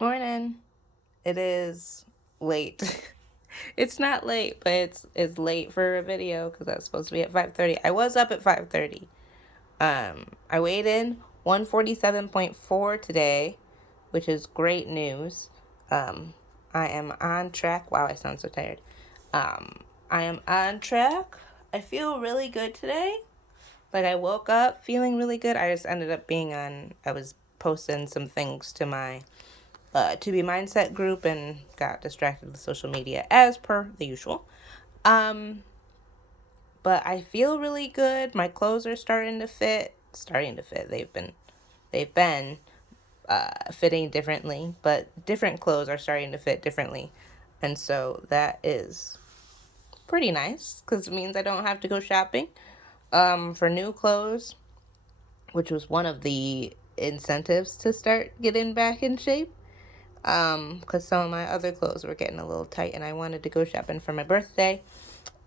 Morning. It is late. It's not late, but it's late for a video because that's supposed to be at 5:30. I was up at 5:30. I weighed in 147.4 today, which is great news. I am on track. Wow, I sound so tired. I am on track. I feel really good today. Like I woke up feeling really good. I just ended up being on. I was posting some things to my To Be Mindset group and got distracted with social media as per the usual. Um, but I feel really good. My clothes are starting to fit. Starting to fit. They've been fitting differently, but different clothes are starting to fit differently, and so that is pretty nice because it means I don't have to go shopping for new clothes, which was one of the incentives to start getting back in shape. Because some of my other clothes were getting a little tight and I wanted to go shopping for my birthday.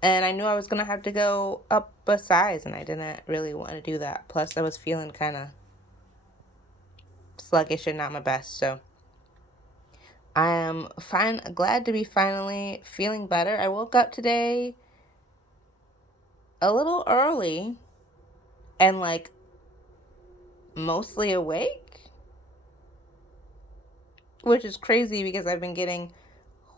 And I knew I was going to have to go up a size and I didn't really want to do that. Plus, I was feeling kind of sluggish and not my best. So I am glad to be finally feeling better. I woke up today a little early and like mostly awake, which is crazy because I've been getting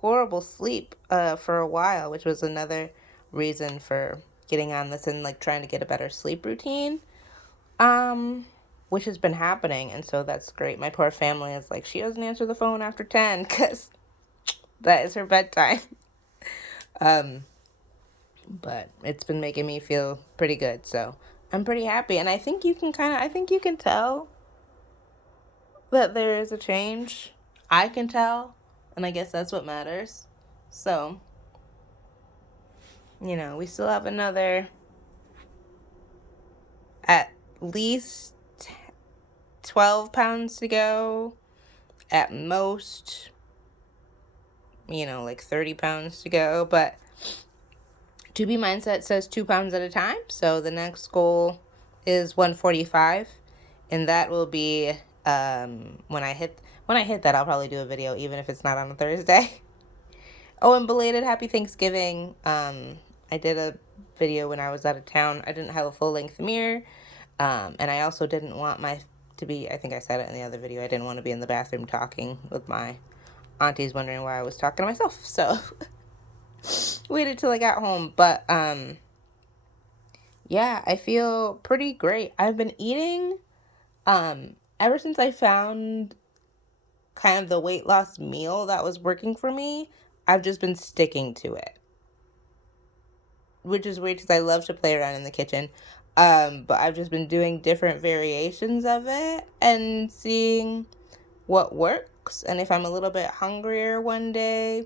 horrible sleep for a while, which was another reason for getting on this and like trying to get a better sleep routine. Um, which has been happening, and so that's great. My poor family is like, she doesn't answer the phone after 10 because that is her bedtime. Um, but it's been making me feel pretty good, so I'm pretty happy. And I think you can tell that there is a change. I can tell, and I guess that's what matters. So, we still have another at least 12 pounds to go, at most, like 30 pounds to go. But To Be Mindset says 2 pounds at a time. So the next goal is 145. And that will be when I hit that, I'll probably do a video, even if it's not on a Thursday. Oh, and belated happy Thanksgiving. I did a video when I was out of town. I didn't have a full length mirror. And I also didn't want I think I said it in the other video, I didn't want to be in the bathroom talking with my aunties wondering why I was talking to myself. So waited till I got home. But yeah, I feel pretty great. I've been eating ever since I found kind of the weight loss meal that was working for me. I've just been sticking to it, which is weird because I love to play around in the kitchen. But I've just been doing different variations of it and seeing what works. And if I'm a little bit hungrier one day,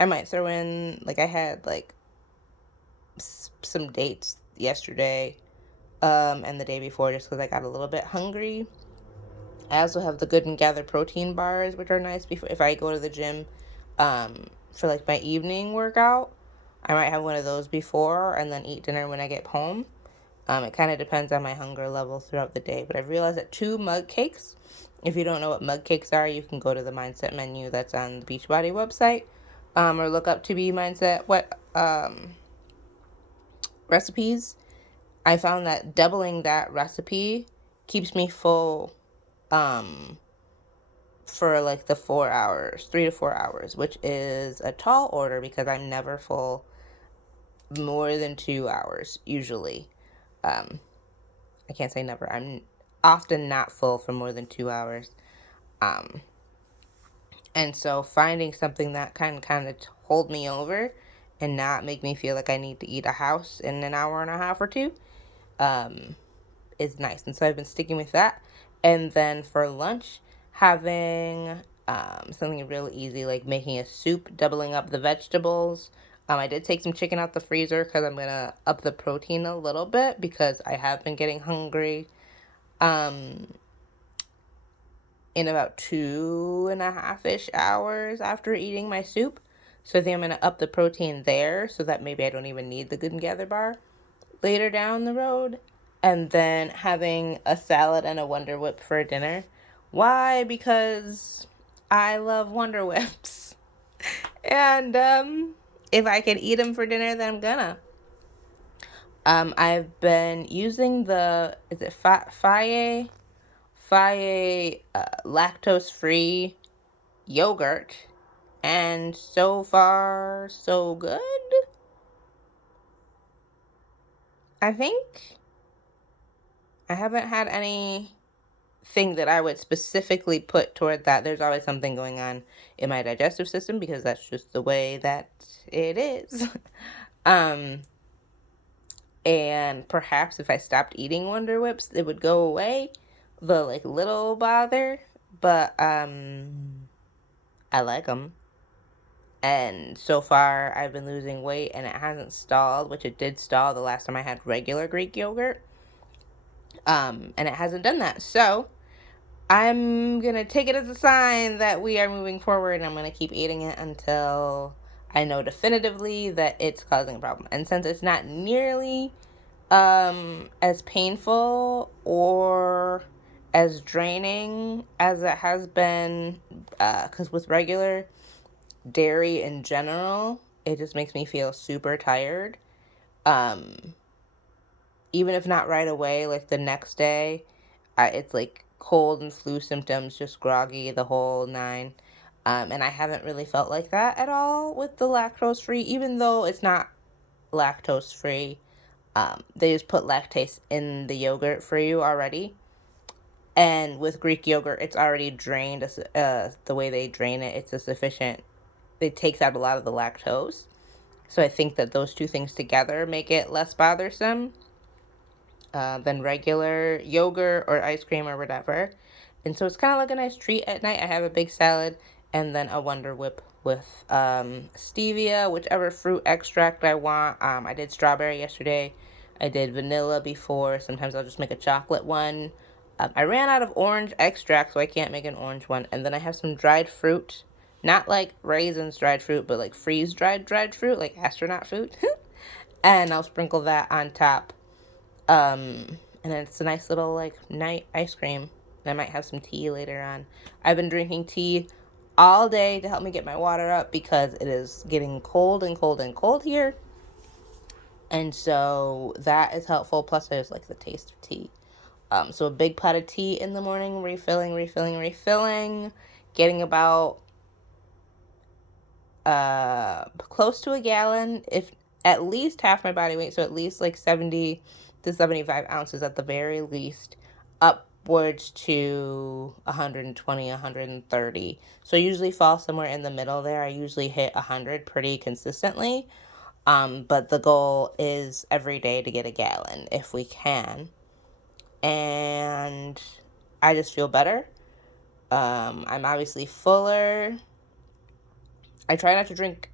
I might throw in, like, I had like some dates yesterday and the day before just because I got a little bit hungry. I also have the Good and Gather protein bars, which are nice before if I go to the gym for like my evening workout. I might have one of those before and then eat dinner when I get home. It kind of depends on my hunger level throughout the day. But I've realized that 2 mug cakes, if you don't know what mug cakes are, you can go to the Mindset menu that's on the Beachbody website, or look up To Be Mindset recipes. I found that doubling that recipe keeps me full um, for like the 4 hours, 3 to 4 hours, which is a tall order because I'm never full more than 2 hours usually. Um, I can't say never. I'm often not full for more than 2 hours. Um, and so finding something that can kind of hold me over and not make me feel like I need to eat a house in an hour and a half or two um, is nice. And so I've been sticking with that. And then for lunch, having something really easy like making a soup, doubling up the vegetables. I did take some chicken out the freezer because I'm going to up the protein a little bit because I have been getting hungry um, in about 2.5-ish hours after eating my soup. So I think I'm going to up the protein there so that maybe I don't even need the Good and Gather bar later down the road. And then having a salad and a Wonder Whip for dinner. Why? Because I love Wonder Whips. And if I can eat them for dinner, then I'm gonna. I've been using is it Faye lactose-free yogurt, and so far, so good. I think I haven't had anything that I would specifically put toward that. There's always something going on in my digestive system because that's just the way that it is. um, and perhaps if I stopped eating Wonder Whips, it would go away, the like little bother. But I like them. And so far, I've been losing weight, and it hasn't stalled, which it did stall the last time I had regular Greek yogurt. And it hasn't done that. So I'm going to take it as a sign that we are moving forward, and I'm going to keep eating it until I know definitively that it's causing a problem. And since it's not nearly as painful or as draining as it has been, because with regular dairy in general, it just makes me feel super tired. Even if not right away, like the next day, it's like cold and flu symptoms, just groggy, the whole nine. And I haven't really felt like that at all with the lactose free, even though it's not lactose free. They just put lactase in the yogurt for you already. And with Greek yogurt, it's already drained. The way they drain it, it's a sufficient. It takes out a lot of the lactose. So I think that those two things together make it less bothersome than regular yogurt or ice cream or whatever. And so it's kind of like a nice treat at night. I have a big salad and then a Wonder Whip with stevia, whichever fruit extract I want. I did strawberry yesterday. I did vanilla before. Sometimes I'll just make a chocolate one. I ran out of orange extract, so I can't make an orange one. And then I have some dried fruit. Not like raisins dried fruit, but like freeze dried fruit, like astronaut fruit. And I'll sprinkle that on top. And it's a nice little like night ice cream. And I might have some tea later on. I've been drinking tea all day to help me get my water up because it is getting cold and cold and cold here. And so that is helpful. Plus I just like the taste of tea. So a big pot of tea in the morning, refilling, getting about close to a gallon, if at least half my body weight, so at least like 70 to 75 ounces at the very least, upwards to 120, 130. So I usually fall somewhere in the middle there. I usually hit 100 pretty consistently. But the goal is every day to get a gallon if we can. And I just feel better. I'm obviously fuller. I try not to drink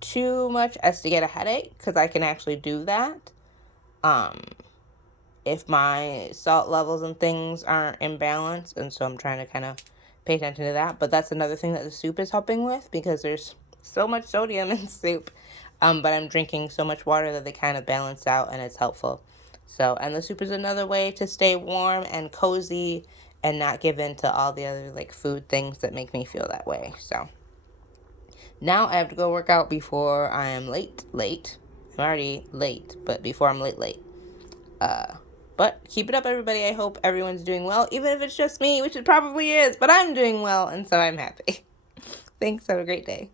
too much as to get a headache because I can actually do that. If my salt levels and things aren't in balance, and so I'm trying to kind of pay attention to that. But that's another thing that the soup is helping with because there's so much sodium in soup. But I'm drinking so much water that they kind of balance out, and it's helpful. So, and the soup is another way to stay warm and cozy and not give in to all the other like food things that make me feel that way. So now I have to go work out before I am late. I'm already late, but before I'm late. But keep it up, everybody. I hope everyone's doing well, even if it's just me, which it probably is, but I'm doing well, and so I'm happy. Thanks. Have a great day.